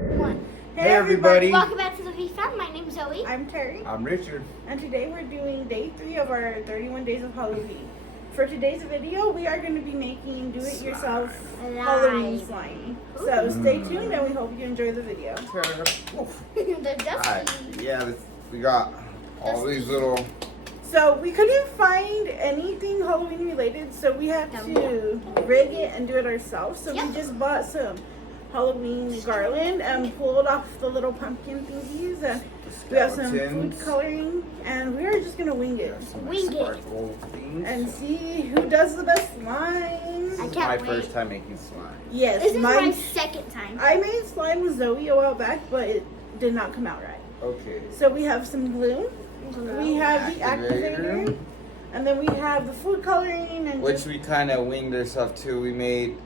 One. Hey everybody. Welcome back to the VFam. My name's Zoe. I'm Terry, I'm Richard. and today we're doing day 3 of our 31 days of Halloween. For today's video, we are going to be making do-it-yourself Slime. Halloween slime. So stay tuned, and we hope you enjoy the video. They're Alright, dusty. yeah, we got all these little. So we couldn't find anything Halloween related, so we had to rig it and do it ourselves. So we just bought some Halloween garland and pulled off the little pumpkin thingies, and we have some food coloring, and we are just gonna wing it Wing it. and see who does the best slime. I My can't wait. first time making slime. Yes, This is my mine. second time. I made slime with Zoe a while back, but it did not come out right. Okay. So we have some glue, we have the activator, and then we have the food coloring and Which just we kind of winged ourselves too. We made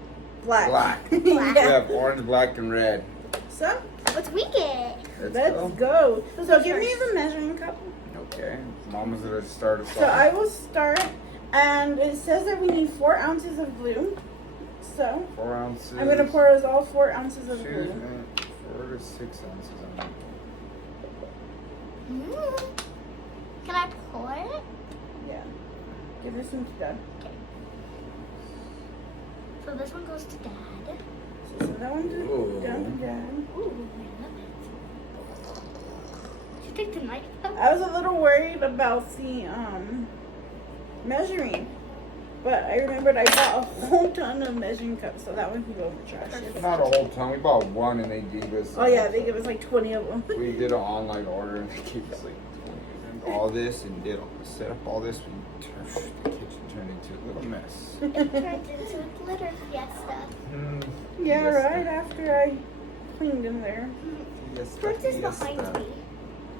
black. black. Black. We Yeah. have orange, black, and red. So Let's wing it. let's go. So give me the measuring cup. Okay. Mama's gonna start us So off. I will start, and it says that we need 4 ounces of glue. So 4 ounces. I'm gonna pour us all 4 ounces of Shoot, glue. 4 to 6 ounces. Can I pour it? Yeah. Give this one to Dad. So this one goes to Dad. So send that one Ooh. down to Dad. Ooh, Did you take the knife out? I was a little worried about the measuring, but I remembered I bought a whole ton of measuring cups, so that one can go in the trash. Not a whole ton. We bought one and they gave us. Oh yeah, they give us like 20 of them. We did an online order and they gave us like 20 and all this and did set up all this. We the kitchen turned into a little mess. It turned into a glitter fiesta. Yeah, right after I cleaned in there. Prince is behind me.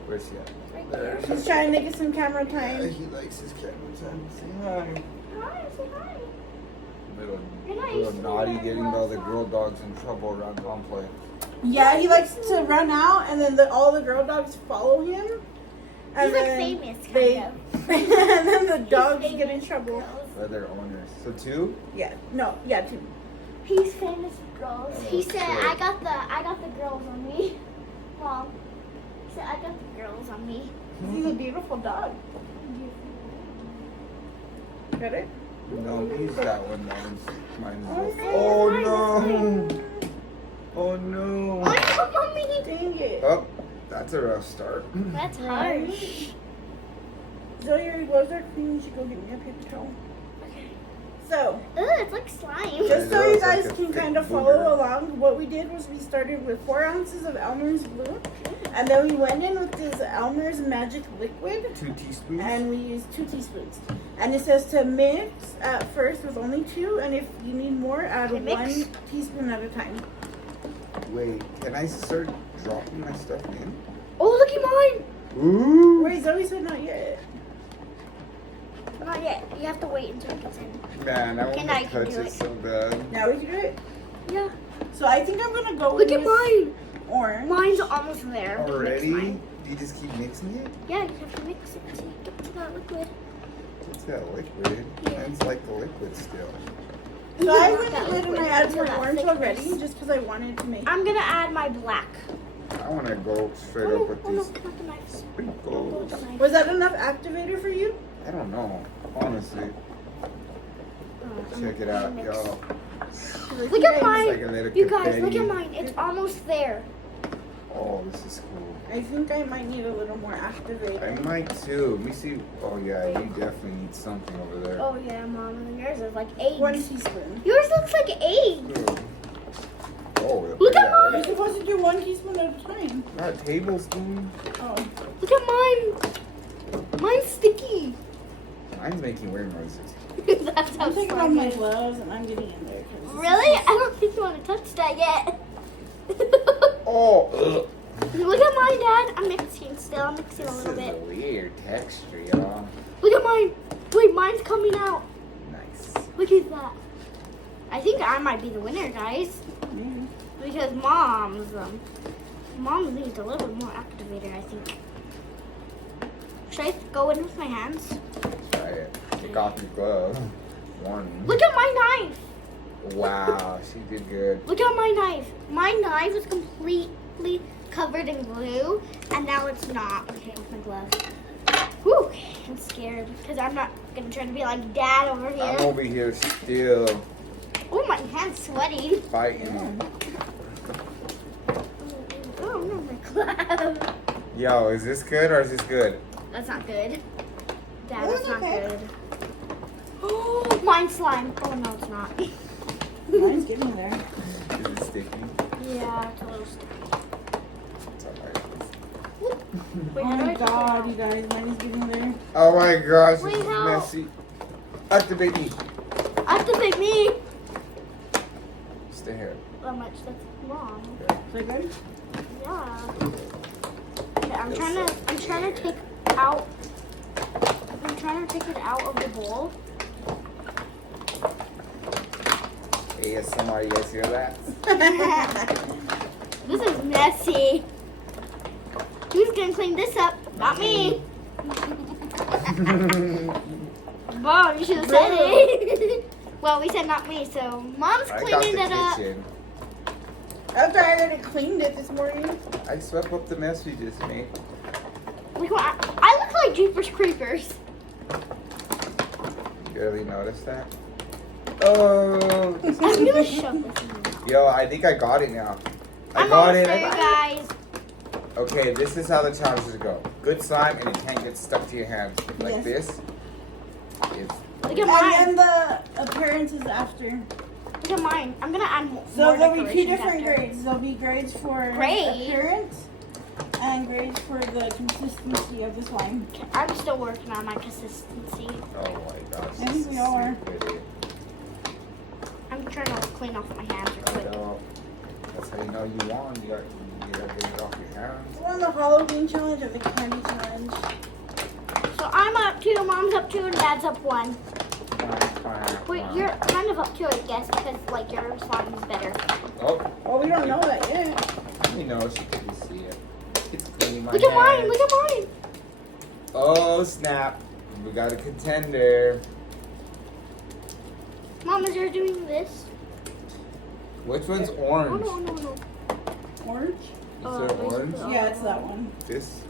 Where's he at? Right There. there. She's trying to get some camera Yeah, time. he likes his camera time. Say hi. Hi, say hi. Little, You're not little used to naughty that getting well, all the so- girl dogs in trouble around Gunplay. Yeah, he likes to run out, and then all the girl dogs follow him. And He's like then famous, kind they, of. and then the He's dogs famous get in trouble. girls. They're their owners. So 2? Yeah, no, yeah, 2. He's famous girls. He said, Okay. I got the girls on me. Mom. He said, I got the girls on me. He's a beautiful dog. Got it? No, he's got one. Mine's Oh, oh no. no! Oh no! Oh, no, mommy. Dang it. Oh, that's a rough start. That's harsh. Zoe, your gloves are clean. You should go get me a paper towel. Okay. So, Ugh, it's like slime. just so It you looks like guys a can thick kind of booger. follow along, what we did was we started with 4 ounces of Elmer's glue, and then we went in with this Elmer's magic liquid, 2 teaspoons. and we used 2 teaspoons. And it says to mix at first with only 2, and if you need more, add Okay, 1 mix. teaspoon at a time. Wait, can I start dropping my stuff in? Oh, look at mine. Ooh! Wait, Zoe said not yet. Not yet. You have to wait until it gets in. Man, I Okay, want now to you can touch do it it. so bad. Now we can do it. Yeah. So I think I'm gonna go Look with at mine. orange. Mine's almost there. I'm gonna mix Already? mine. Do you just keep mixing it? Yeah, you have to mix it to get to that liquid. It's that liquid. Yeah. Mine's like the liquid still. So I You went want that ahead and I liquid added until my that orange thickness. already, just because I wanted to make. I'm gonna add my black. I want to go straight Oh, up with no, these not the knife. sprinkles. Not the knife. Was that enough activator for you? I don't know, honestly. Check it out, Mix. y'all. Look at It's mine. like a little You guys, look confetti. at mine. It's almost there. Oh, this is cool. I think I might need a little more I activator. might too. Let me see. Oh yeah, you definitely need something over there. Oh yeah, Mom. And yours is like eggs. 1 teaspoon. Yours looks like eggs. Oh, Look at You're mine. supposed to do 1 teaspoon at a time. Not a tablespoon. Oh. Look at mine. Mine's sticky. Mine's making weird noises. That's how I'm taking off slime my is. gloves and I'm getting in there. 'cause this Really? is- I don't think you want to touch that yet. Oh, Look at mine, Dad. I'm mixing still. I'm mixing a this little is a bit. weird texture, y'all. Look at mine. Wait, mine's coming out. Nice. Look at that. I think I might be the winner, guys. Maybe. Because Mom's needs a little bit more activator, I think. Should I go in with my hands? Try it. Take off your glove. 1. Look at my knife. Wow, she did good. Look at my knife. My knife is complete perfectly covered in glue, and now it's not. Okay, with my glove. Whew, I'm scared because I'm not gonna try to be like Dad over I'm here. over here still Oh, my hand's sweating. fighting. Oh no, my glove. Yo, is this good or is this good? That's not good. Dad, That's that's not okay. good. Oh, mine's slime. Oh no, it's not. Mine's getting there. Is it sticky? Yeah, it's a little sticky. It's alright. Wait, Oh how do I my take it god, out? you guys, mine is getting there. Oh my gosh, Wait, this is how? messy. Activate me. Activate me. Stay here. How much? That's wrong. Is that good? Yeah. Okay, I'm trying to take out. I'm trying to take it out of the bowl. ASMR, you guys hear that? This is messy. Who's gonna clean this up? Not me. Mom, you should have said it. Well, we said not me, so Mom's I got cleaning the it up. kitchen. After I already cleaned it this morning. I swept up the mess we just made. Look what I look like Jeepers Creepers. You barely noticed that? Oh. I'm gonna shove this in your mouth. Yo, I think I got it now. I I'm got almost it. there, I got guys. it. Okay, this is how the challenges go. Good slime and it can't get stuck to your hands. Like Yes. this. It's Look at mine. And then the appearance is after. Look at mine. I'm gonna add more. So there'll be two decorations different after. grades. There'll be grades for Grade? appearance and grades for the consistency of the slime. I'm still working on my consistency. oh my gosh. I think we all are. I'm trying to clean off my hands real quick. So, that's how you know you won. You gotta get it off your hands. We're on the Halloween challenge and the candy challenge. So I'm up 2, Mom's up 2, and Dad's up 1. Wait, you're kind of up 2, I guess, because like your slime is better. Oh, Well, we don't know that yet. you know, she can see it. It's cleaning my Look at mine. hands. Look at mine. Oh, snap. We got a contender. Mom, is yours doing this? Which one's Oh orange? no, no, no. Orange? Is Oh, there where's orange? the- Yeah, it's that one. This?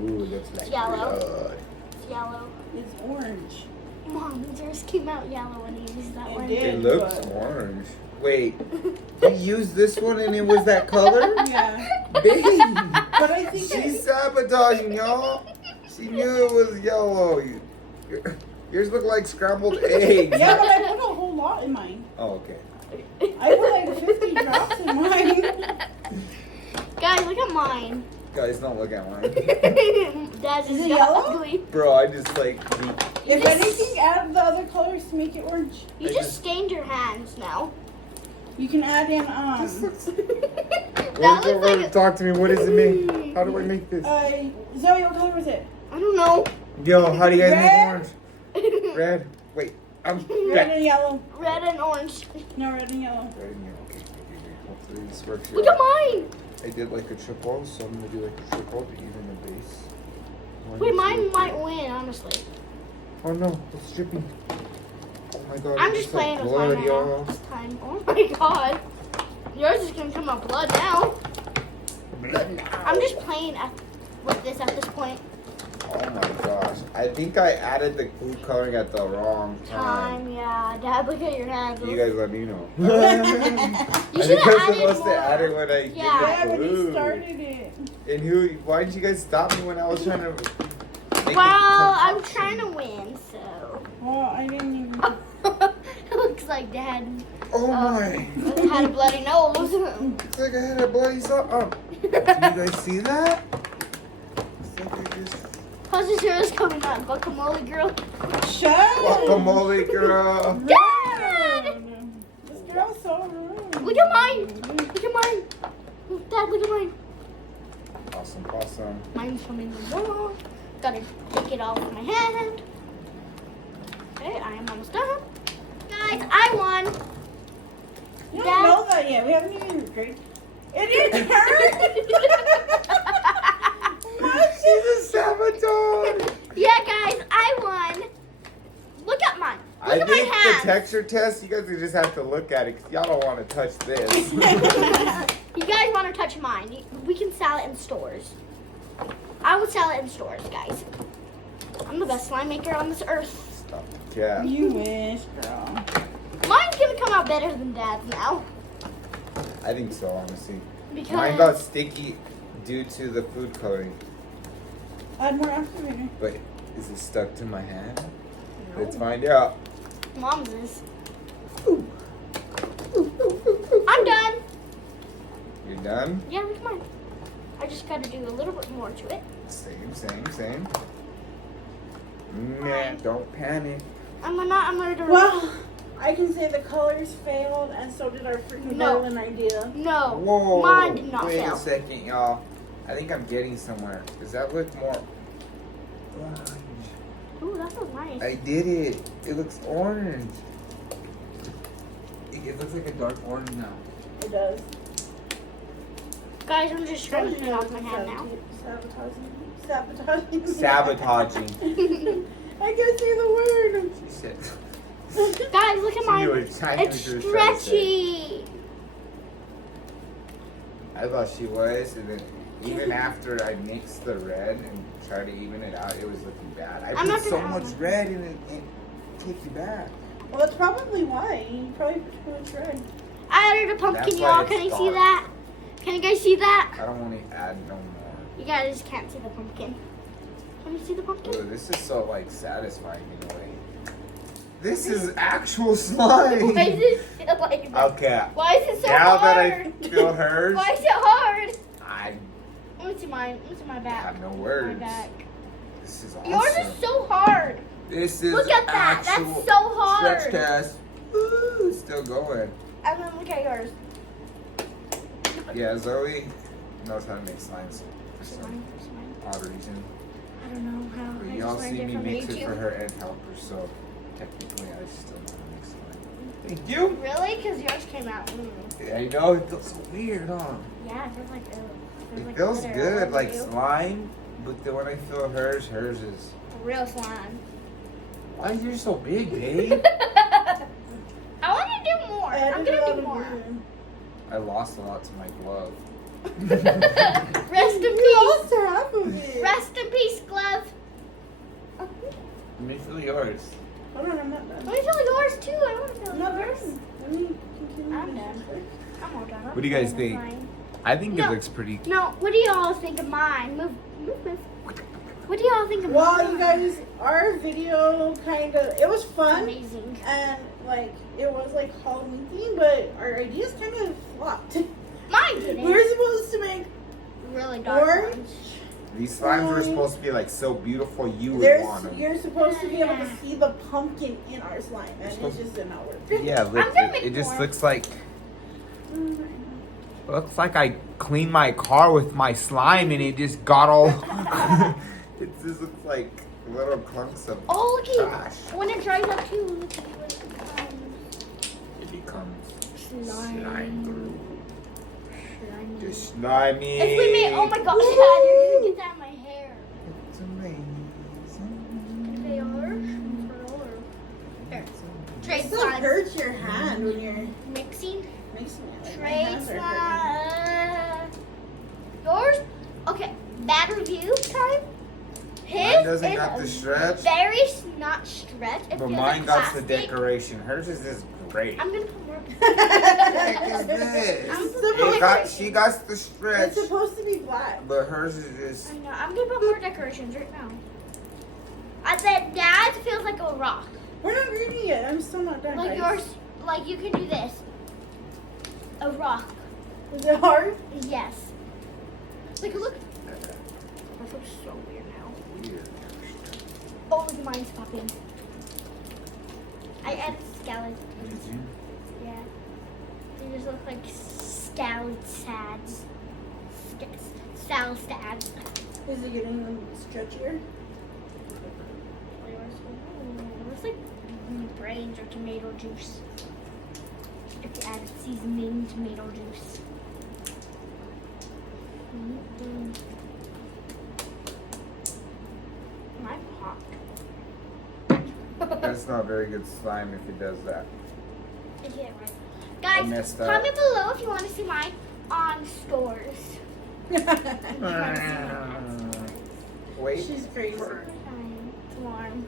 Ooh, looks like Yellow. blood. It's yellow. It's orange. Mom, yours came out yellow when you used that It one. did. It looks but- orange. Wait, you used this one and it was that color? Yeah. Babe, But I think she's sabotaging y'all. She knew it was yellow. Yours look like scrambled eggs. Yeah, but I put a whole lot in mine. Oh, okay. I put like 50 drops in mine. Guys, look at mine. Guys, don't look at mine. Dad's Is is it yellow? ugly. Bro, I just like If anything, add the other colors to make it orange. You I just just- stained your hands now. You can add in This looks. That looks like a- Talk to me. What does it mean? How do I make this? Zoe, what color was it? I don't know. Yo, how do you guys make Red. orange? Red. Wait, I'm Red red. and yellow. Red and orange. No, red and yellow. Okay. Hopefully this works. Look at mine. I did like a triple, so I'm gonna do like a triple to even the base. One, Wait, two, mine three. might win, honestly. Oh no, it's dripping. Oh my god. I'm it's just playing with blood, mine right now y'all. this time. Oh my god. Yours is gonna come out blood now. I'm just playing with this at this point. Oh my gosh. I think I added the glue coloring at the wrong time. Yeah. Dad, look at your hands. You guys let me know. You I should think have I'm added supposed more. to add it when I Yeah. Yeah, did the when you glue. started it. And why did you guys stop me when I was trying to make Well, a I'm concoction? trying to win, so. Well, I didn't even. It looks like Dad Oh my. had a bloody nose. It's like I had a bloody something. Do you guys see that? It's like I just... How's this yours coming out? Guacamole girl? Shut up! Guacamole girl. Dad! This girl's so rude. Look at mine! Look at mine! Dad, look at mine. Awesome, awesome. Mine's coming along. Gotta take it off my hand. Okay, I am almost done. Guys, I won. You don't Dad? know that yet. We haven't even graded. It didn't hurt. She's a saboteur. Yeah, guys, I won. Look at mine. Look I at my think the hands. texture test, you guys just have to look at it because y'all don't want to touch this. You guys want to touch mine? We can sell it in stores. I would sell it in stores, guys. I'm the best slime maker on this earth. Stop the cat. You wish, girl. Mine's gonna come out better than Dad's now. I think so, honestly. Because Mine got sticky due to the food coloring. Add more activator. But is it stuck to my hand? Let's find out. Mom's is. I'm done. You're done? Yeah, look at mine. I just gotta do a little bit more to it. Same. Nah, don't panic. I'm gonna do Well, I can say the colors failed, and so did our freaking No. garland idea. No. Whoa. Mine did not Wait fail. a second, y'all. I think I'm getting somewhere. Does that look more orange? Ooh, that was nice. I did it. It looks orange. It looks like a dark orange now. It does. Guys, I'm just trying to clean off my hand now. Sabotaging. Sabotaging. I can't say the word. She said. Guys, look at She knew mine. exactly It's what she was trying to say. stretchy. I thought she was, and then even after I mixed the red and tried to even it out, it was looking bad. I I'm not put so gonna- much red in it, it take you back. Well, that's probably why. You probably put too much red. I added a pumpkin, That's why y'all. it's Can you see dark. that? Can you guys see that? I don't want to add no more. You guys can't see the pumpkin. Can you see the pumpkin? Ooh, this is so like satisfying in a way. This is actual slime. Why does it feel like that? Okay. Why is it so Now hard? that I feel hers, Why is it hard? I Let me see mine. Let me see my back. have no My words. back. This is awesome. Yours is so hard. This is Look at that. actual That's so hard. stretch test. Ooh, it's still going. And then look at yours. Yeah, Zoe knows how to make slimes for See some mine? See mine? odd reason. I don't know how. But I y'all just see learned me it from mix it YouTube. for her and help her, so technically I still know how to make slime. Thank you. Really? Because yours came out. Mm. I know it feels so weird, huh? Yeah, it feels like It feels good, like slime, but then when I feel hers is. real slime. Why is yours so big, babe? I want to do more. I'm gonna do more. I lost a lot to my glove. Rest in You peace. lost half of it. Rest in peace, glove. Let me feel yours. Hold on, I'm not done. Let me feel yours too. I want to feel I'm not yours. done. Let me continue. I'm this done. first. I'm all done. What do you guys think? I think No. it looks pretty. No, what do y'all think of mine? Move. What do y'all think of mine? Well, you guys, our video it was fun. Amazing. And like it was like Halloween theme, but our ideas kind of flopped. Mine We didn't. were supposed to make Really dark orange. ones. These slimes were supposed to be like so beautiful you would want them. You're supposed to be able to see the pumpkin in our slime, and it just did not work. Yeah, look, I'm gonna make it just more. looks like I cleaned my car with my slime and it just got all. It just looks like little clumps of Oh, look trash. at when it dries up too. Look at what It becomes slime. slime. Slimy. Just slimy. If we made, oh my gosh, Dad, you're gonna get that in my hair. It's amazing. They are. Here. Trade It still slime. hurts your hand when you're Mixing. mixing it. Like, my Trade hands are hurting. slime. Yours? Okay. Bad review time. His Mine doesn't is got the stretch, very not stretch. It but feels mine like got the plastic. decoration. Hers is just great. I'm gonna put more. What the heck is this? I'm She got the stretch, It's supposed to be black. but hers is just. I know. I'm gonna put more decorations right now. I said Dad's feels like a rock. We're not reading it. I'm still not done. Like guys. yours, like you can do this. A rock. Is it hard? Yes. Like look. That looks so weird now. Weird. Oh, look, mine's popping. I added skeletons. Did you? Yeah. They just look like skeleton. Salstads. Is it getting stretchier? It looks like brains or tomato juice. If you added seasoning tomato juice. Mine's hot. That's not very good slime if it does that. I did it right. I Guys, messed up. comment below if you want to see mine. on stores. Wait. She's crazy. It's warm.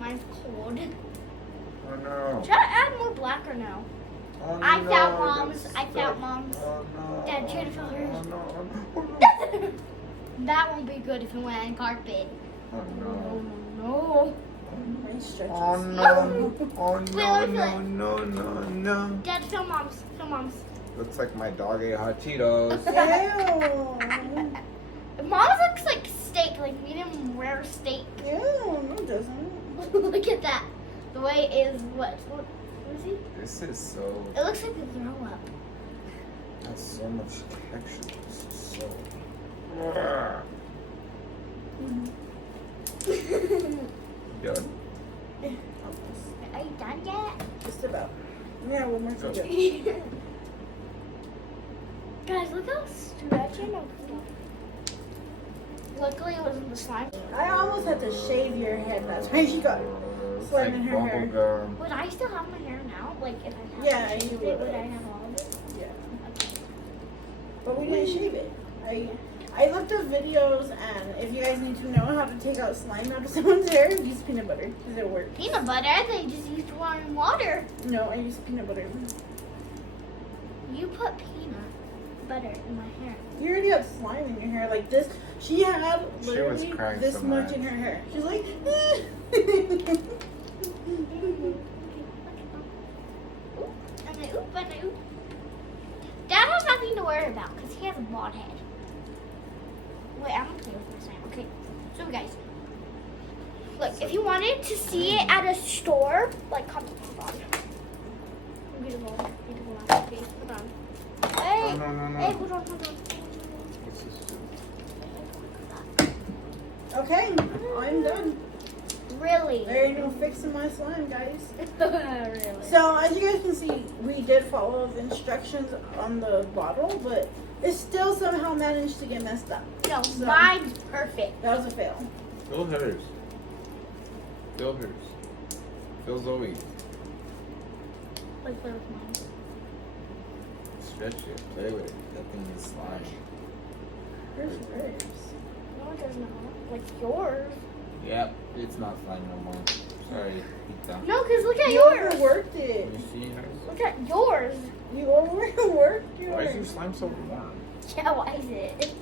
Mine's cold. Oh no. Should I add more black or no? Oh, I no, found mom's. that's I found stuck. mom's. Oh no. Dad, try to fill hers. Oh no. Oh no. That won't be good if it went on carpet. Oh no. No. My stretches. Oh no. Oh Wait, no, let me no, feel no, no, no. Dad, fill mom's. Fill mom's. Looks like my dog ate hot Cheetos. Ew. Mom's looks like steak, like medium rare steak. Ew, no it doesn't. Look at that. The way it is what is he? This is so. It looks like a throw up. That's so much texture. This is so. Done. Are you done yet? Just about. Yeah, one more to go. Guys, look how stretchy and stuff. Luckily, it wasn't the slime. I almost had to shave your head. That's why she got Looks slime like in her hair. bubblegum. Would I still have my hair now? Like, if I had Yeah, shaved you it, would. would I have all of it? Yeah. Okay. But we didn't shave it. I looked up videos, and if you guys need to know how to take out slime out of someone's hair, use peanut butter because it works. Peanut butter? They just used warm water. No, I use peanut butter. You put peanut butter in my hair. You already have slime in your hair like this. She had She was literally crying this so much much. in her hair. She's like, And I oop, and I oop. Dad has nothing to worry about because he has a bald head. Wait, I'm gonna play with my slime. Okay, so guys, look, if you wanted to see it at a store, like, come on. Beautiful, beautiful. Okay, hold on. Hey, No, no, no, hey, no. hold on. What's this do? okay, I'm done. Really? There ain't no fixing my slime, guys. Really? So as you guys can see, we did follow the instructions on the bottle, but it still somehow managed to get messed up. No, So- mine's perfect. That was a fail. Fill hers. Fill hers. Fill Zoe's. Like, play with mine. Stretch it. Play with it. That thing is slimy. Where's hers? No, it does not. Like yours. Yep. It's not slimy no more. Sorry. Pizza. No, because look at You yours. overworked it. You see hers? Look at yours. You overworked yours. Why is your slime so warm? Yeah, why is it?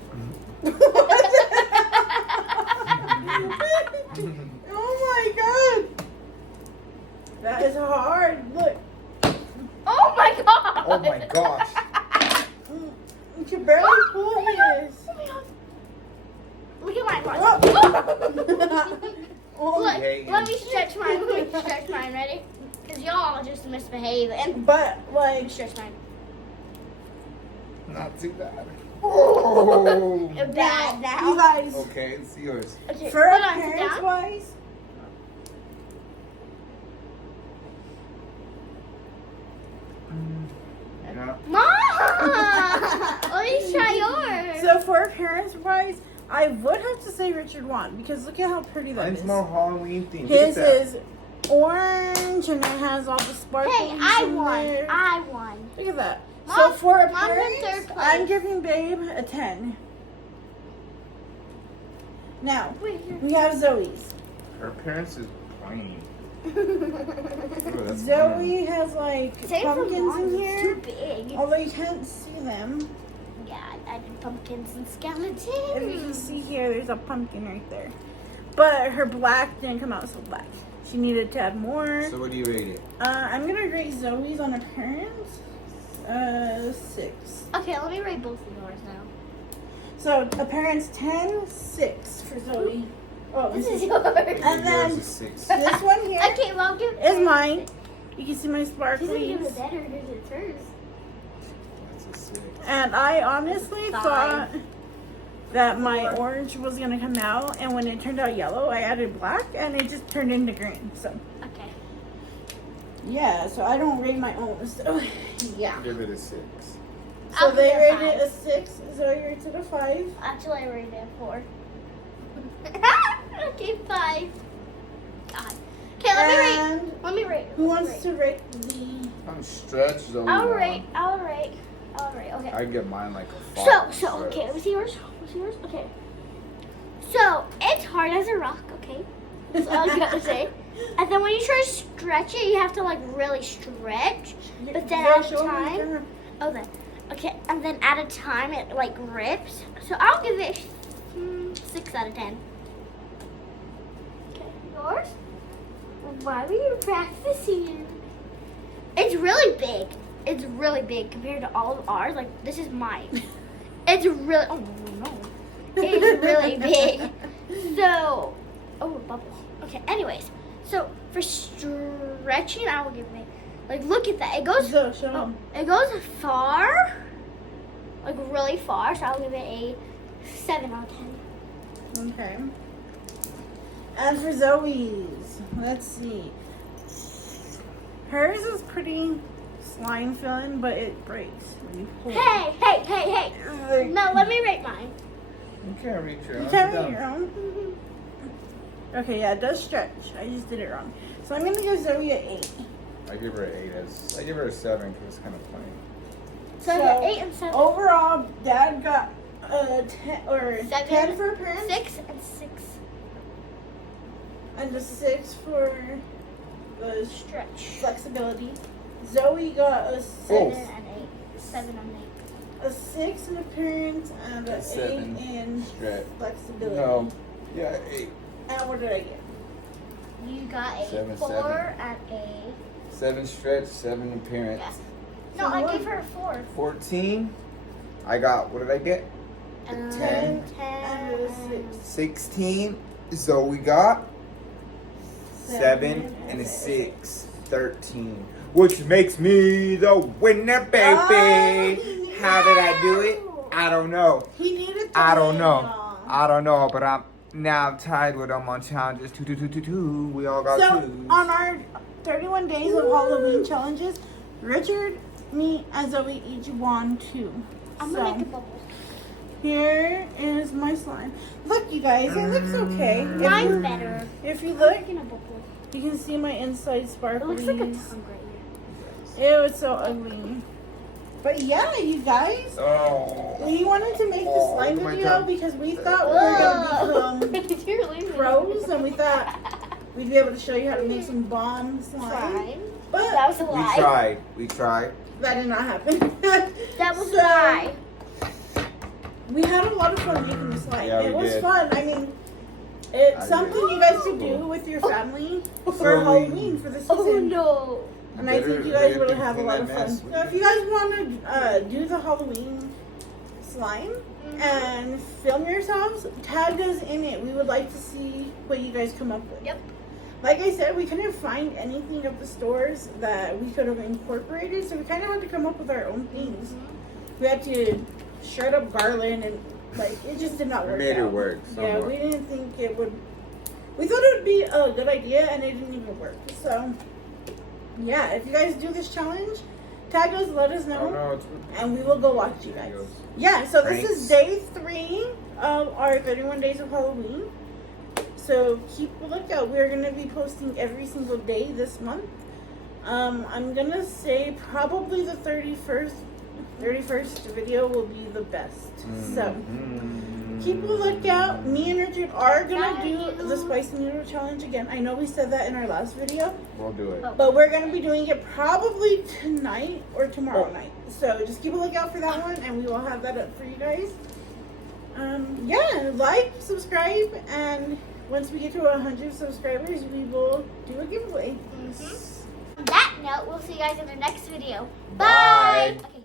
Oh my god! That is hard. Look. Oh my god! Oh my gosh. You can barely pull this. Oh my god. Look at mine. Oh. Look, Oh, Hey. let me stretch mine. Let me stretch mine. Ready? Because y'all just misbehave. And but let me like, stretch mine. Not too bad. Oh. Bad you now. guys, Okay, it's yours. Okay, for hold on, sit appearance down. wise, Yeah. Mom! Let me try yours. so for appearance wise, I would have to say Richard won because look at how pretty that Mine's is. more Halloween themed. His Look at that. is orange and it has all the sparkles. Hey, I in won. there. I won. Look at that. So Mom- for Mom's in appearance, third place. I'm giving Babe a 10. Now, Wait, here. we have Zoe's. Her appearance is plain. Ooh, that's Zoe has like Same for pumpkins Mom's. in It's here. too big. Although you can't see them. Yeah, I did pumpkins and skeletons. If you can see here, there's a pumpkin right there. But her black didn't come out so black. She needed to add more. So what do you rate it? I'm gonna rate Zoe's on appearance 6. Okay, let me rate both of yours now. So appearance 10, 6 for Zoe. Oh, This this is is yours. And then- yours is 6. this one here Okay, well, I'll give is mine. You can see my She's gonna give sparklies. it better because it's hers. That's a 6. And I honestly 5. thought that my 4. orange was gonna come out, and when it turned out yellow, I added black, and it just turned into green. So Okay. yeah, so I don't rate my own. So yeah. Give it a 6. So I'll they give it a rated it a 6. Zoe rated it a 5. Actually, I rated it 4. Okay, 5. God. Okay, And let me rate. who wants to rate the? I'm stretched though. I'll rate. Alright, okay. I get mine like a fall. So, okay, let me see yours. Okay. So, it's hard as a rock, okay? That's all I gotta say. And then when you try to stretch it, you have to like really stretch. But then at a time, okay, and then at a time it like rips. So I'll give it 6 out of 10. Okay, yours? Why were you practicing? It's really big. It's really big compared to all of ours. Like, this is mine. It's really, oh no. It's really big. So, oh, a bubble. Okay, anyways. So, for stretching, I will give it, like, look at that. It goes, it goes far. Like, really far. So, I'll give it a 7 out of 10. Okay. And for Zoe's, let's see. Hers is pretty slime filling, but it breaks when you pull. Hey. No, let me rate mine. You can't reach your own. You can't read your own. Okay, yeah, it does stretch. I just did it wrong. So I'm gonna give Zoe an 8. I give her an 8. I give her a 7 because it's kind of funny. So I got 8 and 7. Overall, Dad got 10 or 7, 10 for appearance. 6 and 6. And a 6 for the Stretch. flexibility. Zoe got a 7 6, and 8. 7 and 8. a 6 in appearance and an 8 7 in stretch. flexibility. No. Yeah, 8. And what did I get? You got a 7, 4 7. and a. 7 stretch, 7 appearance. Yes. No, So I what? gave her a 4. 14. I got, what did I get? 10 10 and a 6. 16. So we got 7 and a a 6. 13. Which makes me the winner, baby. Oh, How did I do it? I don't know. He needed to I don't win, know. y'all. I don't know, but I'm now tied with them on challenges. 2, 2, 2, 2, 2. We all got So 2s. on our 31 days of Halloween challenges, Richard, me, and Zoe each won 2. I'm So, gonna make a bubble. here is my slime. Look, you guys, it looks okay. If Mine's you- better. If you I'm look, making a bubble. you can see my inside It sparklies. looks like a tongue right here. Ew, it's so ugly. But yeah, you guys, Oh. we wanted to make the Oh, slime my video God. because we thought we were gonna become You're leaving. pros, and we thought we'd be able to show you how to make some bomb slime. Slime. But That was a We lie. tried. that did not happen. That was a So, lie. We had a lot of fun making the slime. Yeah, It we was did. fun. I mean, it's I something did. you guys could do with your family for So we- Halloween for the season. Oh no. And I think you guys would have a lot of fun. So if you guys want to do the Halloween slime and film yourselves, tag us in it. We would like to see what you guys come up with. Yep. Like I said, we couldn't find anything at the stores that we could have incorporated, so we kind of had to come up with our own things. We had to shred up garland and like it just did not We work. made it out. work. Yeah, somewhat. we didn't think it would. We thought it would be a good idea, and it didn't even work. So, yeah, if you guys do this challenge, tag us, let us know, Oh, no, it's and we will go watch you guys. videos. Yeah, so this Thanks. is day 3 of our 31 days of Halloween. So keep a lookout. We're gonna be posting every single day this month. I'm gonna say probably the 31st video will be the best. So keep a lookout. Me and Richard are gonna do the spicy noodle challenge again. I know we said that in our last video, We'll do it. but we're gonna be doing it probably tonight or tomorrow night. So just keep a lookout for that one, and we will have that up for you guys. Yeah, like, subscribe, and once we get to 100 subscribers, we will do a giveaway. On that note, we'll see you guys in the next video. Bye. Okay.